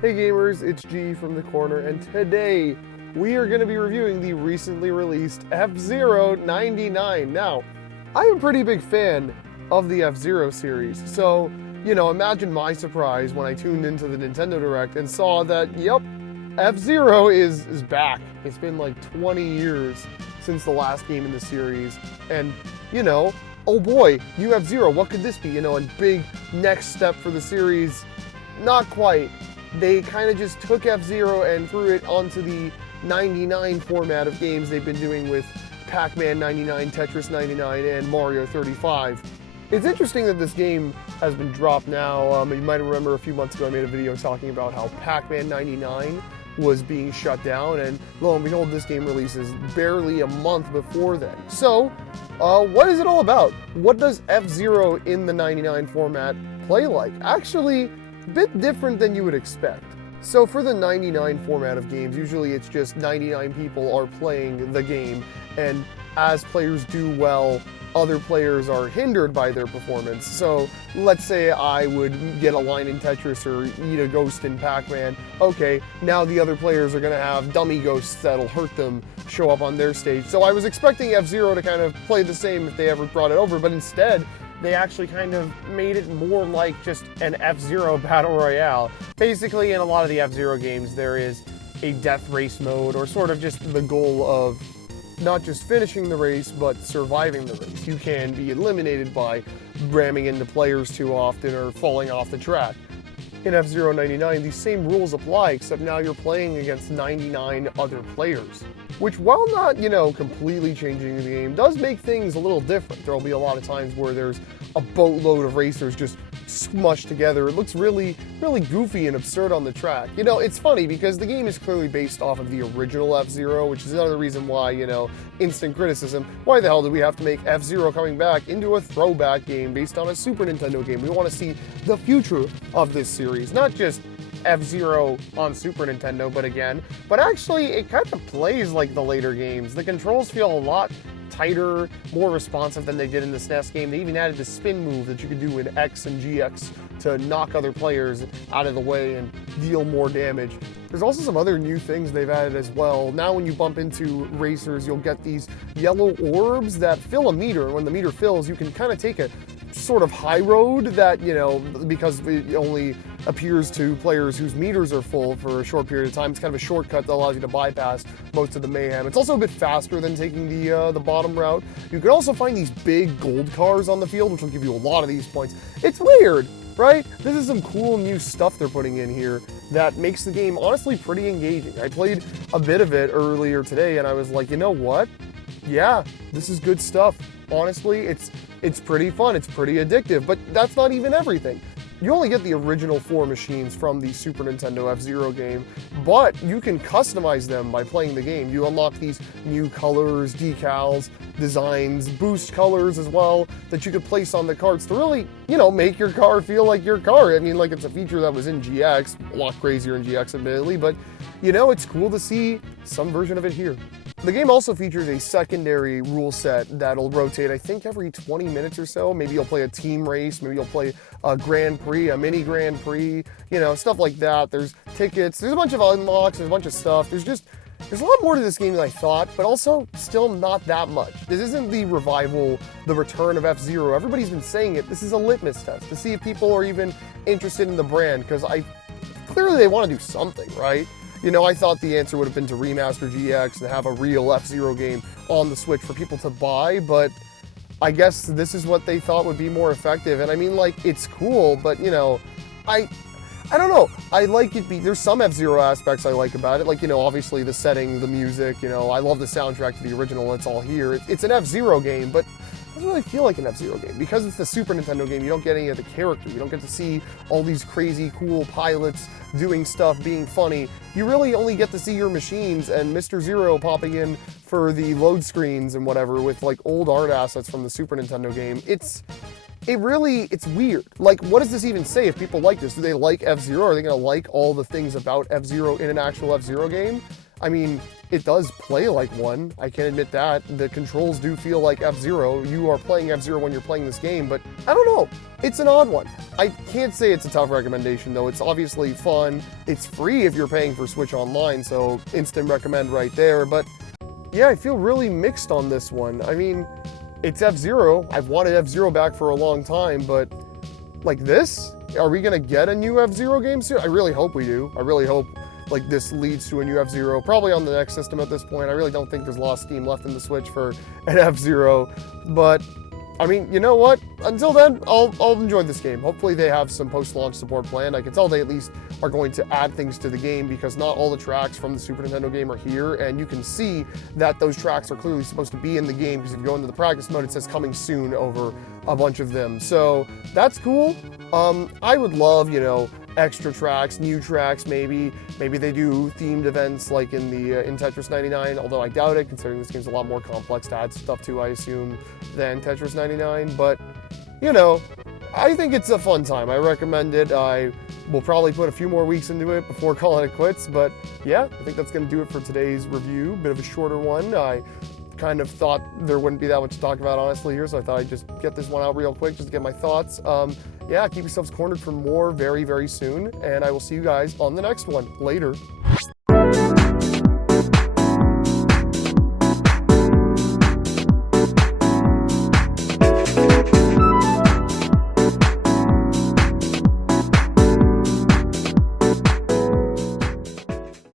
Hey gamers, it's G from the corner, and today we are going to be reviewing the recently released F-Zero 99. Now, I'm a pretty big fan of the F-Zero series, so, imagine my surprise when I tuned into the Nintendo Direct and saw that, yep, F-Zero is back. It's been like 20 years since the last game in the series, and, oh boy, new F-Zero, what could this be? A big next step for the series. Not quite. They kind of just took F-Zero and threw it onto the 99 format of games they've been doing with Pac-Man 99, Tetris 99, and Mario 35. It's interesting that this game has been dropped now. You might remember a few months ago I made a video talking about how Pac-Man 99 was being shut down, and lo and behold, this game releases barely a month before then. So, what is it all about? What does F-Zero in the 99 format play like? Actually, a bit different than you would expect. So for the 99 format of games, usually it's just 99 people are playing the game, and as players do well, other players are hindered by their performance. So let's say I would get a line in Tetris or eat a ghost in Pac-Man. Okay, now the other players are going to have dummy ghosts that'll hurt them show up on their stage. So I was expecting F-Zero to kind of play the same if they ever brought it over, but instead, they actually kind of made it more like just an F-Zero battle royale. Basically, in a lot of the F-Zero games, there is a death race mode, or sort of just the goal of not just finishing the race, but surviving the race. You can be eliminated by ramming into players too often or falling off the track. In F-Zero 99, these same rules apply, except now you're playing against 99 other players. Which, while not, completely changing the game, does make things a little different. There'll be a lot of times where there's a boatload of racers just smushed together. It looks really, really goofy and absurd on the track. It's funny because the game is clearly based off of the original F-Zero, which is another reason why, instant criticism. Why the hell did we have to make F-Zero coming back into a throwback game based on a Super Nintendo game? We want to see the future of this series, not just F-Zero on Super Nintendo, but actually it kind of plays like the later games. The controls feel a lot tighter, more responsive than they did in the SNES game. They even added the spin move that you could do in X and GX to knock other players out of the way and deal more damage. There's also some other new things they've added as well. Now when you bump into racers, you'll get these yellow orbs that fill a meter, and when the meter fills, you can kind of take a sort of high road that, because it only appears to players whose meters are full for a short period of time. It's kind of a shortcut that allows you to bypass most of the mayhem. It's also a bit faster than taking the bottom route. You can also find these big gold cars on the field, which will give you a lot of these points. It's weird, right? This is some cool new stuff they're putting in here that makes the game honestly pretty engaging. I played a bit of it earlier today and I was like, you know what? Yeah, this is good stuff. Honestly, it's pretty fun, it's pretty addictive, but that's not even everything. You only get the original 4 machines from the Super Nintendo F-Zero game, but you can customize them by playing the game. You unlock these new colors, decals, designs, boost colors as well that you could place on the carts to really, make your car feel like your car. I mean, like, it's a feature that was in GX, a lot crazier in GX admittedly, but, it's cool to see some version of it here. The game also features a secondary rule set that'll rotate, I think, every 20 minutes or so. Maybe you'll play a team race, maybe you'll play a Grand Prix, a mini Grand Prix, stuff like that. There's tickets, there's a bunch of unlocks, there's a bunch of stuff. There's a lot more to this game than I thought, but also still not that much. This isn't the revival, the return of F-Zero. Everybody's been saying it. This is a litmus test to see if people are even interested in the brand, because clearly they want to do something, right? I thought the answer would have been to remaster GX and have a real F-Zero game on the Switch for people to buy, but I guess this is what they thought would be more effective. And I mean, it's cool, but, I don't know. I like it. There's some F-Zero aspects I like about it, obviously the setting, the music, I love the soundtrack to the original, it's all here. It's an F-Zero game, but it doesn't really feel like an F-Zero game. Because it's the Super Nintendo game, you don't get any of the character. You don't get to see all these crazy, cool pilots doing stuff, being funny. You really only get to see your machines and Mr. Zero popping in for the load screens and whatever with, old art assets from the Super Nintendo game. It's weird. What does this even say if people like this? Do they like F-Zero? Are they going to like all the things about F-Zero in an actual F-Zero game? I mean, it does play like one. I can't admit that. The controls do feel like F-Zero. You are playing F-Zero when you're playing this game, but I don't know. It's an odd one. I can't say it's a tough recommendation, though. It's obviously fun. It's free if you're paying for Switch Online, so instant recommend right there. But yeah, I feel really mixed on this one. I mean, it's F-Zero. I've wanted F-Zero back for a long time, but like this? Are we going to get a new F-Zero game soon? I really hope we do. I really hope like this leads to a new F-Zero, probably on the next system at this point. I really don't think there's a lot of steam left in the Switch for an F-Zero, but I mean, you know what? Until then, I'll enjoy this game. Hopefully they have some post-launch support planned. I can tell they at least are going to add things to the game because not all the tracks from the Super Nintendo game are here, and you can see that those tracks are clearly supposed to be in the game because if you go into the practice mode, it says coming soon over a bunch of them. So that's cool. I would love, you know, extra tracks, new tracks maybe. Maybe they do themed events like in the in Tetris 99, although I doubt it considering this game's a lot more complex to add stuff to, I assume, than Tetris 99. But, you know, I think it's a fun time. I recommend it. I will probably put a few more weeks into it before calling it quits. But yeah, I think that's going to do it for today's review. Bit of a shorter one. I kind of thought there wouldn't be that much to talk about honestly here, so I thought I'd just get this one out real quick just to get my thoughts. Yeah, keep yourselves cornered for more very, very soon, and I will see you guys on the next one. Later.